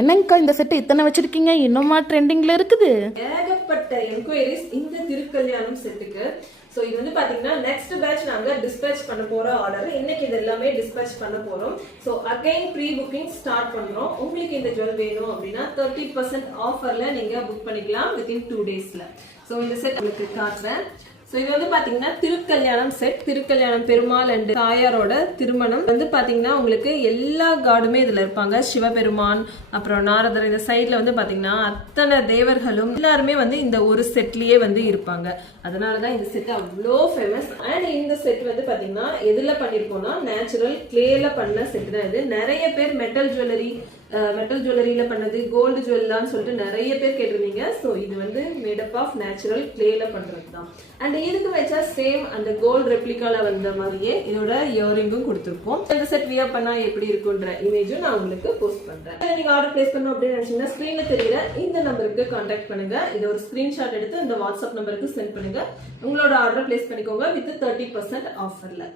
என்னங்கக்கா இந்த செட்டு இத்தனை வச்சிருக்கீங்க, இன்னுமா ட்ரெண்டிங்ல இருக்குது? ஏகப்பட்ட என்கொயரிஸ் இந்த திருக்கல்யாணம் செட்டுக்கு. ஸோ இது வந்து பாத்தீங்கன்னா நெக்ஸ்ட் பேட்ச் நாங்க டிஸ்பேச் பண்ண போற ஆர்டர். இன்னைக்கு இது எல்லாமே டிஸ்பேச் பண்ண போறோம். So again pre booking start பண்றோம். உங்களுக்கு இந்த ஜுவல் வேணும் அப்படின்னா 30% ஆஃபர்ல நீங்க புக் பண்ணிக்கலாம் வித்தின் 2 daysல. ஸோ இந்த செட் உங்களுக்கு காட்டுறேன். ஸோ இது வந்து பாத்தீங்கன்னா திருக்கல்யாணம் செட். திருக்கல்யாணம் பெருமாள் அண்ட் தாயாரோட திருமணம் வந்து பாத்தீங்கன்னா உங்களுக்கு எல்லா காடுமே இதுல இருப்பாங்க. சிவபெருமான், அப்புறம் நாரதர். இந்த சைட்ல வந்து பாத்தீங்கன்னா அத்தனை தேவர்களும் எல்லாருமே வந்து இந்த ஒரு செட்லயே வந்து இருப்பாங்க. அதனாலதான் இந்த செட் அவ்வளோ ஃபேமஸ். அண்ட் இந்த செட் வந்து பாத்தீங்கன்னா எதுல பண்ணிருக்கோம்னா நேச்சுரல் கிளேல பண்ண செட் தான் இது. நிறைய பேர் மெட்டல் ஜுவல்லரியில பண்ணது, கோல்டு ஜுவல்லான்னு சொல்லிட்டு நிறைய பேர் கேட்டிருந்தீங்க. ஸோ இது வந்து மேடப் ஆஃப் நேச்சுரல் கிளேல பண்றது தான். அண்ட் இதுக்கு வச்சா சேம் அந்த கோல்டு ரெப்ளிகால வந்த மாதிரியே இதோட இயரிங்கும் கொடுத்துருப்போம். இந்த செட் வியர் பண்ணா எப்படி இருக்குன்ற இமேஜும் நான் உங்களுக்கு போஸ்ட் பண்றேன். நீங்க ஆர்டர் பிளேஸ் பண்ணணும் அப்படின்னு நினைச்சீங்கன்னா ஸ்கிரீன்ல தெரியற இந்த நம்பருக்கு கான்டாக்ட் பண்ணுங்க. இது ஒரு ஸ்கிரீன்ஷாட் எடுத்து இந்த வாட்ஸ்அப் நம்பருக்கு சென்ட் பண்ணுங்க. உங்களோட ஆர்டர் பிளேஸ் பண்ணிக்கோங்க வித் 30% ஆஃபர்ல.